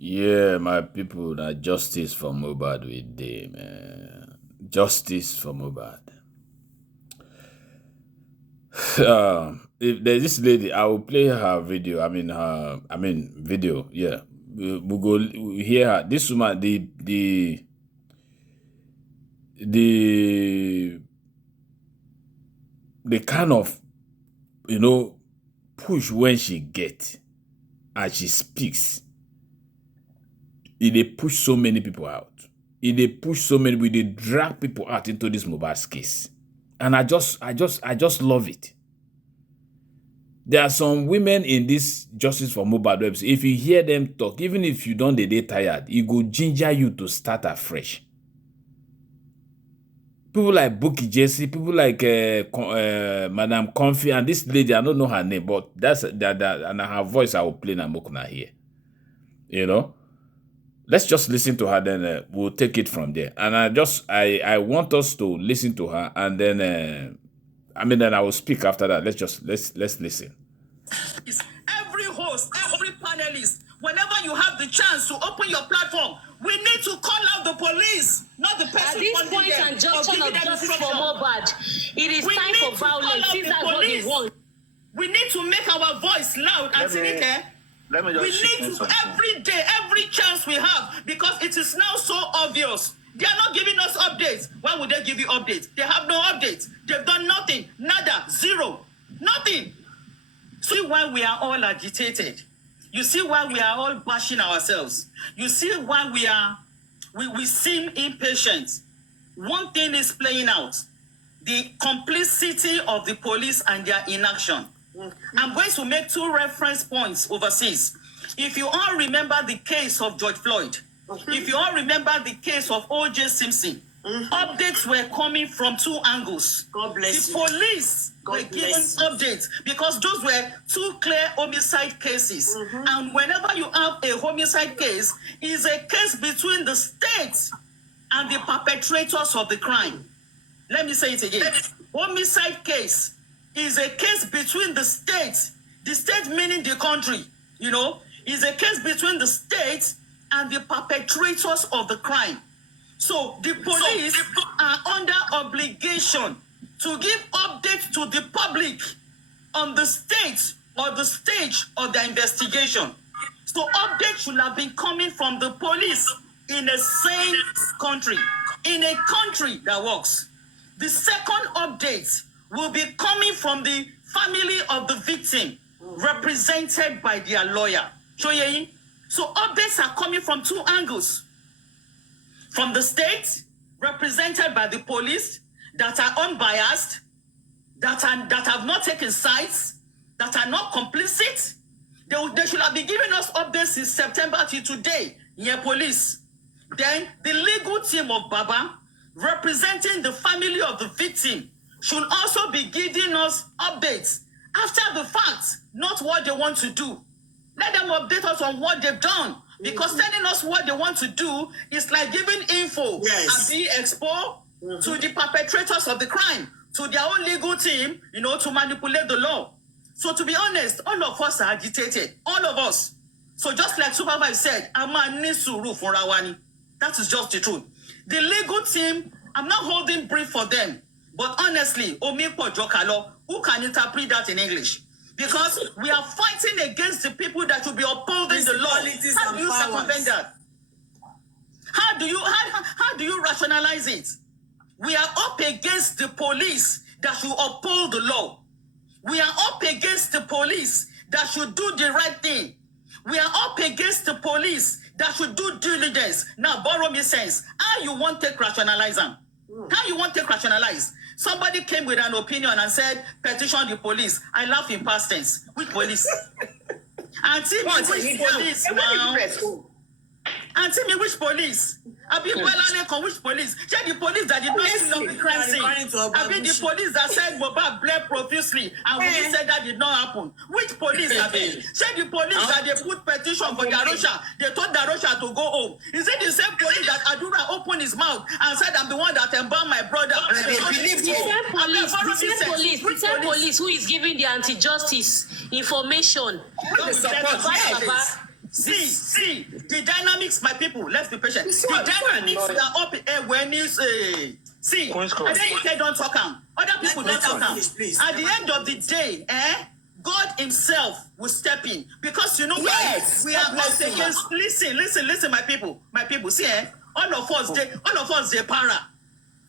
Yeah, my people, that justice for Mohbad with day, man. Justice for Mohbad. If there's this lady, I will play her video. Video. Yeah, we go we hear her. This woman, the the kind of push when she get and she speaks. They push so many people out. They push so many people. They drag people out into this Mohbad's case, and I just love it. There are some women in this Justice for Mohbad website. If you hear them talk, even if you don't dey tired, it go ginger you to start afresh. People like Bookie Jesse, people like Madam Comfy, and this lady, I don't know her name, but that's that and her voice I will play na Mokuna here. Let's just listen to her, then we'll take it from there. And I want us to listen to her, and then then I will speak after that. Let's listen. Every host, every panelist, whenever you have the chance to open your platform, we need to call out the police, not the person. At this point and junction of justice for Mohbad, it is time for violence. That's what they want. We need to make our voice loud, Antinike. We need to every day, every chance we have, because it is now so obvious. They are not giving us updates. Why would they give you updates? They have no updates. They've done nothing. Nada. Zero. Nothing. See why we are all agitated. You see why we are all bashing ourselves. You see why we seem impatient. One thing is playing out. The complicity of the police and their inaction. I'm going to make 2 reference points overseas. If you all remember the case of George Floyd, if you all remember the case of O.J. Simpson, updates were coming from 2 angles. God bless the you. Police were given updates because those were 2 clear homicide cases. And whenever you have a homicide case, it's a case between the state and the perpetrators of the crime. Let me say it again. Homicide case is a case between the state meaning the country, is a case between the state and the perpetrators of the crime. So the police are under obligation to give updates to the public on the state or the stage of the investigation. So updates should have been coming from the police in a sane country, in a country that works. The second update will be coming from the family of the victim, represented by their lawyer. So updates are coming from 2 angles. From the state, represented by the police, that are unbiased, that have not taken sides, that are not complicit. They should have been giving us updates since September till today. Police. Then the legal team of Baba, representing the family of the victim, should also be giving us updates after the fact, not what they want to do. Let them update us on what they've done. Because telling us what they want to do is like giving info and be exposed to the perpetrators of the crime, to their own legal team, to manipulate the law. So to be honest, all of us are agitated. All of us. So just like Supervisor said, that is just the truth. The legal team, I'm not holding brief for them. But honestly, Omipo Jokalo, who can interpret that in English? Because we are fighting against the people that should be upholding the law. How do you circumvent that? How do you rationalize it? We are up against the police that should uphold the law. We are up against the police that should do the right thing. We are up against the police that should do diligence. Now, borrow me sense. How you want to rationalize them? How you want to rationalize? Somebody came with an opinion and said, petition the police. I laugh in past tense. Which police? Auntie me, which police now? Auntie me, which police? I be which police? Check the police that did not seal up the crime scene. I be the police that said Mohbad bled profusely and we said that did not happen. Which police have been? Check the police that they put petition for Darosha. They told Darosha to go home. Is it the same police that Adura opened his mouth and said, I'm the one that embalmed my brother? The same police who is giving the anti-justice information. See, the dynamics, my people, let's be patient. The dynamics we are up when you say, see, and then you say don't talk am. Other people don't talk am. At the end of the day, God himself will step in. Because you know why? We are up against, listen, my people, see, all of us, they para.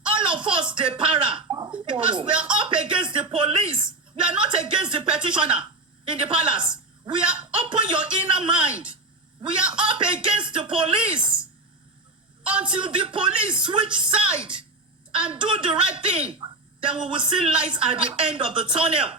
All of us, they para. Because we are up against the police. We are not against the petitioner in the palace. We are open your inner mind. We are up against the police until the police switch side and do the right thing. Then we will see lights at the end of the tunnel.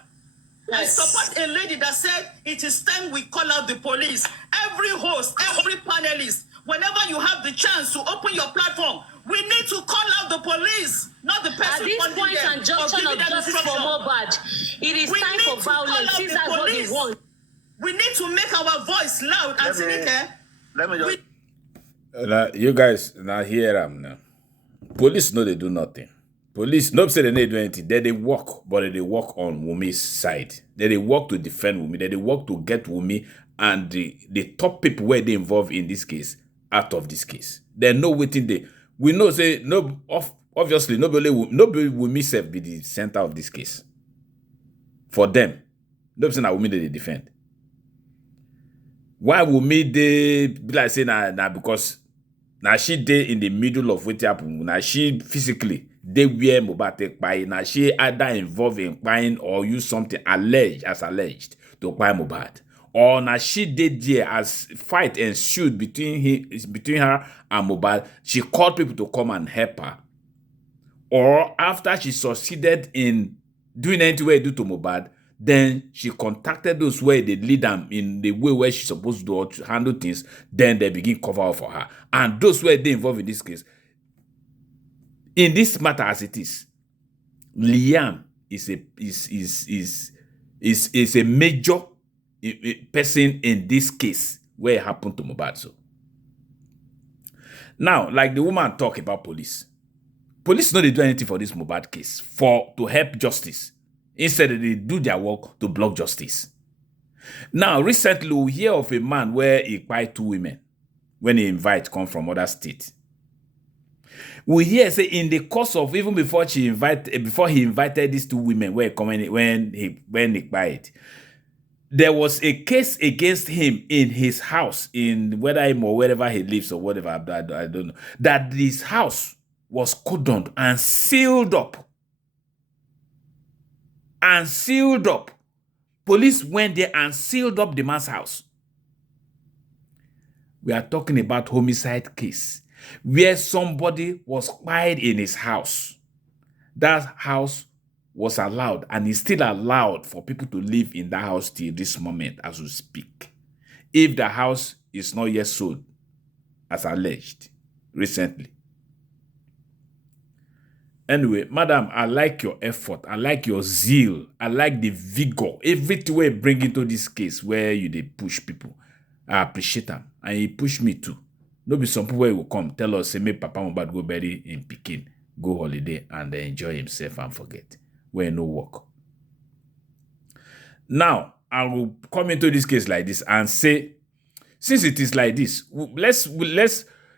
Yes. I support a lady that said it is time we call out the police. Every host, every panelist, whenever you have the chance to open your platform, we need to call out the police, not the person. At this point and junction of justice for Mohbad, it is time for violence. This is what we want. We need to make our voice loud. Let me just... You guys, now hear them now. Police know they do nothing. Police, nobody say they don't do anything. They work, but they work on Wumi's side. They work to defend Wumi. They work to get Wumi and the top people where they involved in this case out of this case. They know waiting they. We know say no. Obviously, nobody Wumi self be the center of this case. For them, nobody say na Wumi they defend. Why Wumi they be like say na because now she dey in the middle of what happened. Now she physically they where Mohbad take by. Now she either involved in buying or use something alleged to buy Mohbad. Or now she did there as fight ensued between her and Mohbad. She called people to come and help her. Or after she succeeded in doing anything where do to Mohbad, then she contacted those where they lead them in the way where she's supposed to do or to handle things. Then they begin cover up for her. And those where they involved in this case, in this matter as it is, Liam is a major person in this case where it happened to Mohbad. So now, like the woman talk about police. Police know they do anything for this Mohbad case to help justice. Instead, they do their work to block justice. Now, recently, we hear of a man where he buy 2 women when he come from other states. We hear say in the course of even before he invited these 2 women where when he buy it, there was a case against him in his house in whether him or wherever he lives or whatever I don't know, that his house was cordoned and sealed up. Police went there and sealed up the man's house. We are talking about homicide case where somebody was quiet in his house. That house was allowed and is still allowed for people to live in that house till this moment as we speak. If the house is not yet sold, as alleged recently. Anyway, madam, I like your effort. I like your zeal. I like the vigor. Everything you bring into this case where they push people. I appreciate them. And he push me too. No be some people will come tell us, say, make Papa Mohbad go bury in Pekin, go holiday and enjoy himself and forget. Where no work. Now, I will come into this case like this and say, since it is like this, let's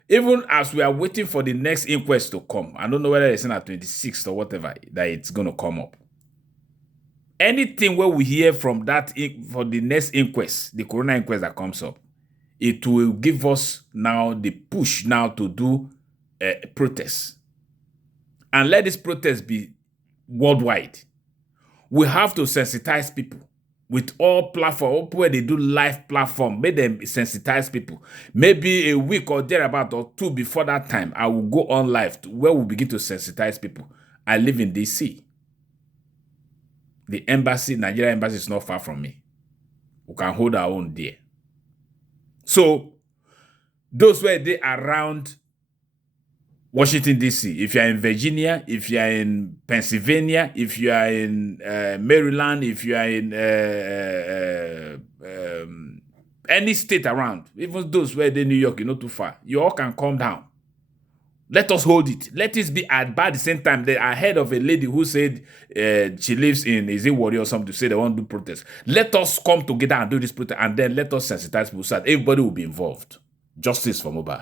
even as we are waiting for the next inquest to come, I don't know whether it's in at 26th or whatever, that it's going to come up. Anything where we hear from that for the next inquest, the corona inquest that comes up, it will give us now the push now to do protests. And let this protest be worldwide. We have to sensitize people with all platform, where they do live platform, make them sensitize people. Maybe a week or thereabout or 2 before that time, I will go on live where we begin to sensitize people. I live in DC. The embassy, Nigeria embassy is not far from me. We can hold our own there. So, those were they around Washington, D.C., if you're in Virginia, if you're in Pennsylvania, if you are in Maryland, if you are in any state around, even those where they New York, you're not too far, you all can come down. Let us hold it. Let it be at the same time. I heard of a lady who said she lives in, is it Warrior or something, to say they want to do protest. Let us come together and do this protest, and then let us sensitize people so that everybody will be involved. Justice for Mohbad.